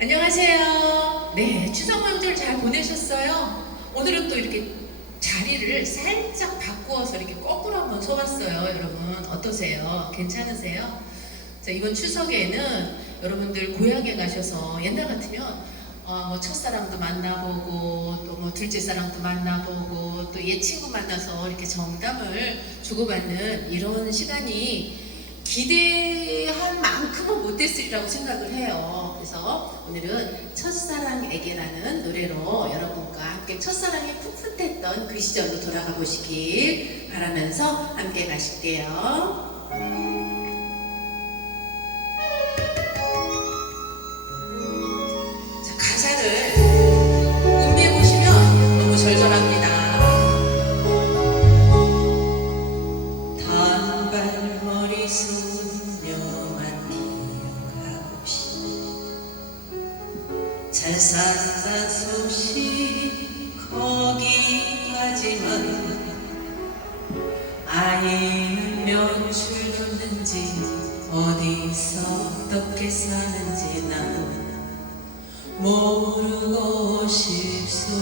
안녕하세요. 네, 추석 명절 잘 보내셨어요? 오늘은 또 이렇게 자리를 살짝 바꾸어서 이렇게 거꾸로 한번 서봤어요. 여러분, 어떠세요? 괜찮으세요? 자, 이번 추석에는 여러분들 고향에 가셔서 옛날 같으면 어, 뭐 첫사랑도 만나보고 또 뭐 둘째 사랑도 만나보고 또 옛 친구 만나서 이렇게 정담을 주고받는 이런 시간이 기대한 만큼은 못됐으리라고 생각을 해요. 그래서 오늘은 첫사랑에게라는 노래로 여러분과 함께 첫사랑이 풋풋했던 그 시절로 돌아가 보시길 바라면서 함께 가실게요. 잘 산다 소식 거기까지만. 아이는 몇 줄었는지 어디서 어떻게 사는지 난 모르고 싶소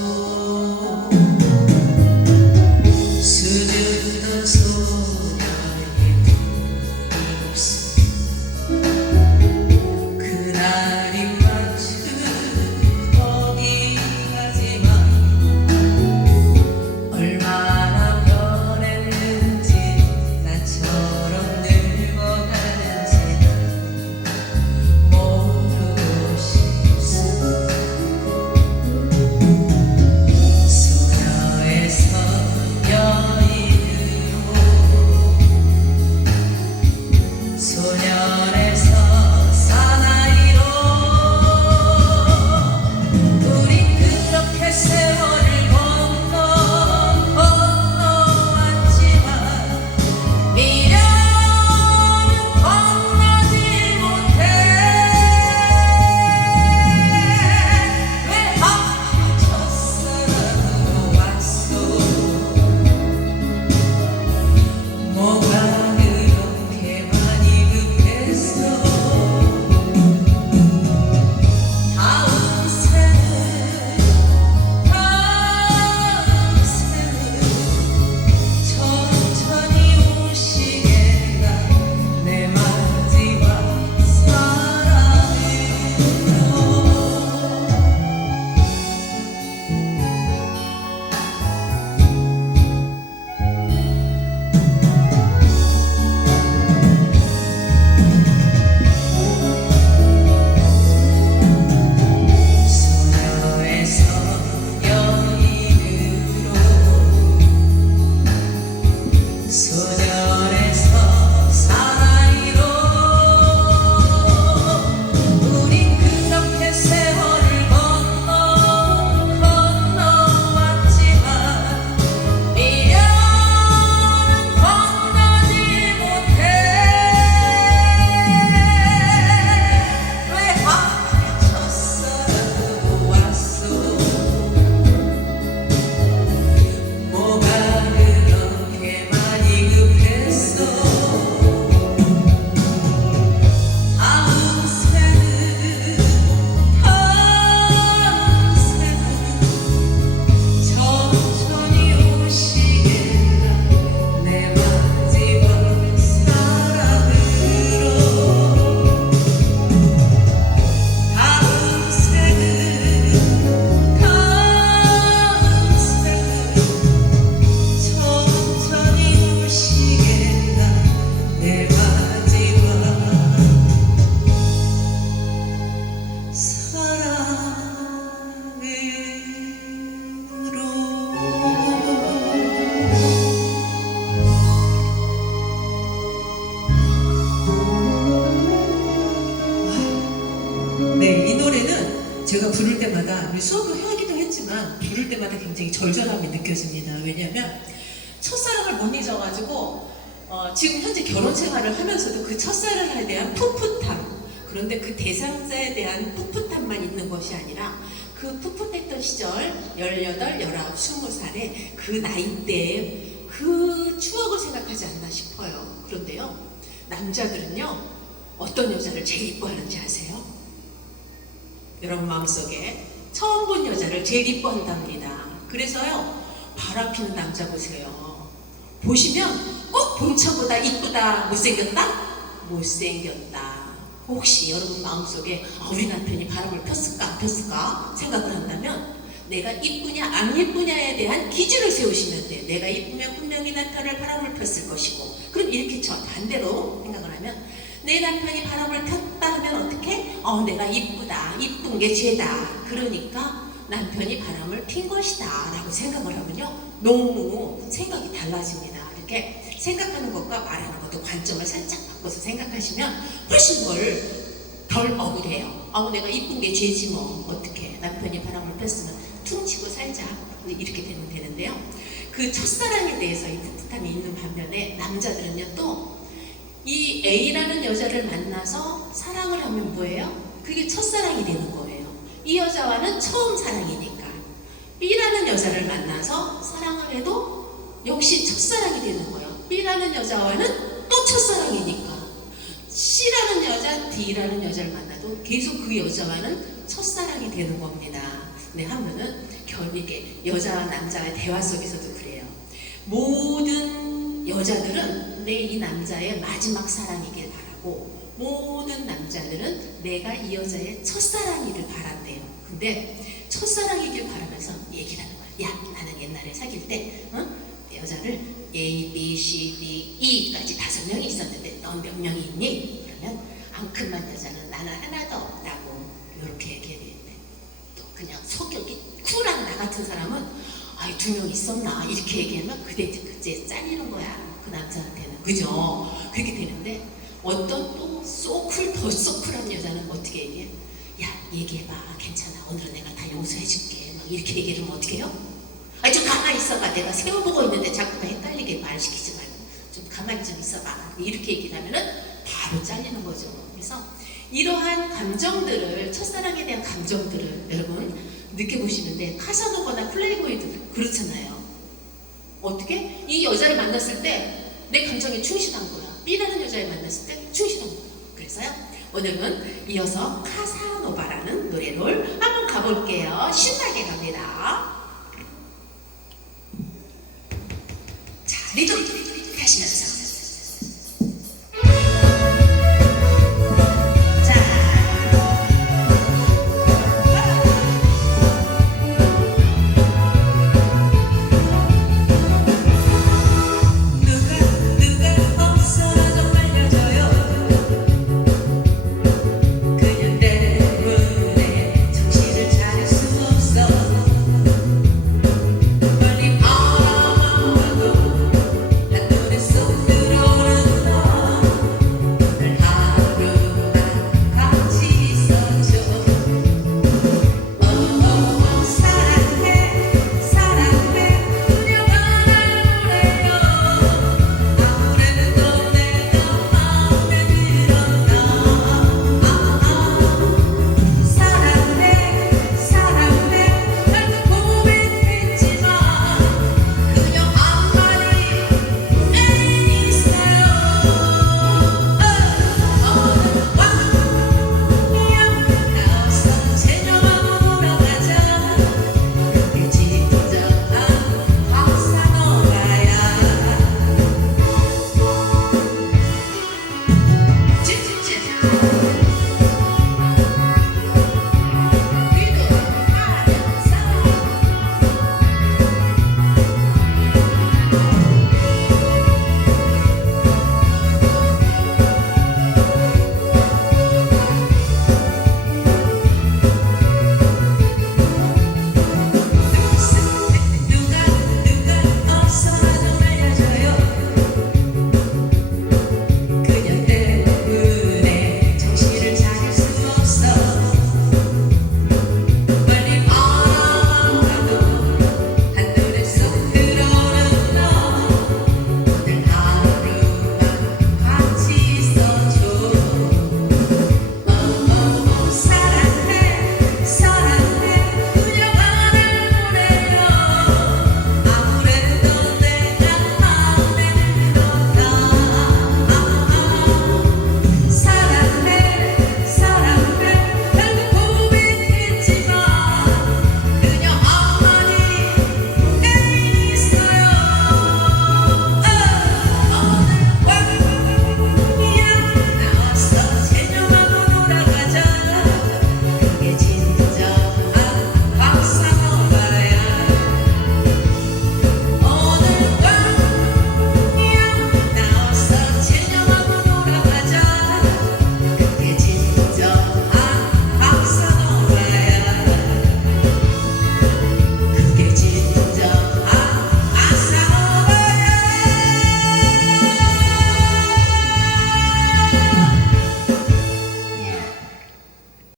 수업을 하기도 했지만 부를 때마다 굉장히 절절함이 느껴집니다. 왜냐하면 첫사랑을 못 잊어가지고 어, 지금 현재 결혼 생활을 하면서도 그 첫사랑에 대한 풋풋함 그런데 그 대상자에 대한 풋풋함만 있는 것이 아니라 그 풋풋했던 시절 18, 19, 20살의 그 나이대의 그 추억을 생각하지 않나 싶어요. 그런데요, 남자들은요, 어떤 여자를 제일 이뻐하는지 아세요? 여러분 마음속에 처음 본 여자를 제일 이뻐한답니다. 그래서요 바람 피는 남자 보세요. 보시면 꼭 본처보다 이쁘다 못생겼다 못생겼다. 혹시 여러분 마음속에 아, 우리 남편이 바람을 폈을까 안 폈을까 생각을 한다면 내가 이쁘냐 안 이쁘냐에 대한 기준을 세우시면 돼. 내가 이쁘면 분명히 남편을 바람을 폈을 것이고 그럼 이렇게 저 반대로 생각을 하면 내 남편이 바람을 폈다 하면 어떻게? 어 내가 이쁘다. 이쁜 게 죄다. 그러니까 남편이 바람을 핀 것이다. 라고 생각을 하면요. 너무 생각이 달라집니다. 이렇게 생각하는 것과 말하는 것도 관점을 살짝 바꿔서 생각하시면 훨씬 덜, 덜 억울해요. 어 내가 이쁜 게 죄지 뭐. 어떻게 남편이 바람을 폈으면 퉁치고 살자. 이렇게 되면 되는데요. 그 첫사랑에 대해서 이 풋풋함이 있는 반면에 남자들은요 또 이 A라는 여자를 만나서 사랑을 하면 뭐예요? 그게 첫사랑이 되는 거예요. 이 여자와는 처음 사랑이니까. B라는 여자를 만나서 사랑을 해도 역시 첫사랑이 되는 거예요. B라는 여자와는 또 첫사랑이니까. C라는 여자, D라는 여자를 만나도 계속 그 여자와는 첫사랑이 되는 겁니다. 네, 하면은 결국에 여자와 남자의 대화 속에서도 그래요. 모든 여자들은 내 이 남자의 마지막 사랑이길 바라고 모든 남자들은 내가 이 여자의 첫사랑이길 바란대요. 근데 첫사랑이길 바라면서 얘기를 하는 거야. 야, 나는 옛날에 사귈 때 어? 여자를 A, B, C, D, E까지 다섯 명이 있었는데 넌 몇 명이 있니? 그러면 앙큼한 여자는 나는 하나도 없다고 이렇게 얘기했는데 또 그냥 성격이 쿨한 나 같은 사람은 아이 두 명 있었나 이렇게 얘기하면 그때 그제 잘리는 거야 그 남자한테는. 그죠? 그렇게 되는데 어떤 또 소쿨 더 소쿨한 여자는 어떻게 얘기해 야 얘기해봐. 괜찮아. 오늘은 내가 다 용서해줄게. 막 이렇게 얘기를 하면 어떻게 해요? 아니 좀 가만히 있어봐. 내가 세워 보고 있는데 자꾸 헷갈리게 말시키지 말고. 좀 가만히 좀 있어봐. 이렇게 얘기를 하면은 바로 잘리는 거죠. 그래서 이러한 감정들을 첫사랑에 대한 감정들을 여러분 느껴보시는데 카사노바나 플레이보이도 그렇잖아요. 어떻게? 이 여자를 만났을 때 내 감정에 충실한 거야. B라는 여자를 만났을 때 충실한 거야. 그래서요. 오늘은 이어서 카사노바라는 노래를 한번 가볼게요. 신나게 갑니다. 자, 리듬 하시면서.